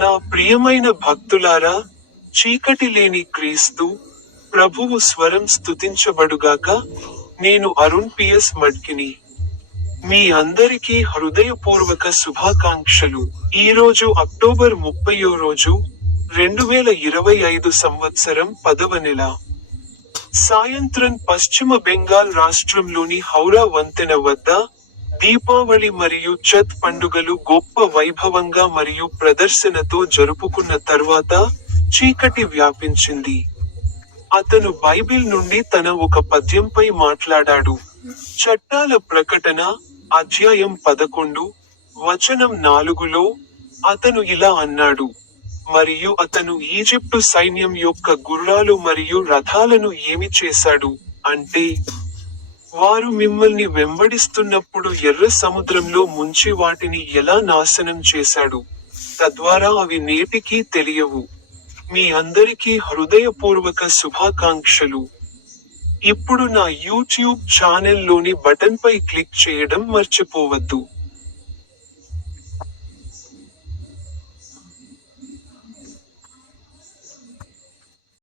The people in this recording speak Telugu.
నా ప్రియమైన భక్తులారా, చీకటి లేని క్రీస్తు ప్రభువు స్వరం స్తుతించబడుగాక. నేను అరుణ్ పిఎస్ మడ్కిని. మీ అందరికీ హృదయపూర్వక శుభాకాంక్షలు. ఈరోజు అక్టోబర్ 30వ రోజు, 2025 సంవత్సరం 10వ నెల. సాయంత్రం పశ్చిమ బెంగాల్ రాష్ట్రంలోని హౌరా వంతెన వద్ద దీపావళి మరియు ఛత్ పండుగలు గొప్ప వైభవంగా మరియు ప్రదర్శనతో జరుపుకున్న తర్వాత చీకటి వ్యాపించింది. అతను బైబిల్ నుండి తన ఒక పద్యంపై మాట్లాడాడు. చట్టాల ప్రకటన, అధ్యాయం 11, వచనం 4లో అతను ఇలా అన్నాడు: మరియు అతను ఈజిప్టు సైన్యం యొక్క గుర్రాలు మరియు రథాలను ఏమి చేశాడు అంటే, వారు మిమ్మల్ని వెంబడిస్తున్నప్పుడు ఎర్ర సముద్రంలో ముంచి వాటిని ఎలా నాశనం చేశాడు, తద్వారా అవి నేటికీ తెలియవు. మీ అందరికీ హృదయపూర్వక శుభాకాంక్షలు. ఇప్పుడు నా యూట్యూబ్ ఛానెల్ లోని బటన్పై క్లిక్ చేయడం మర్చిపోవద్దు.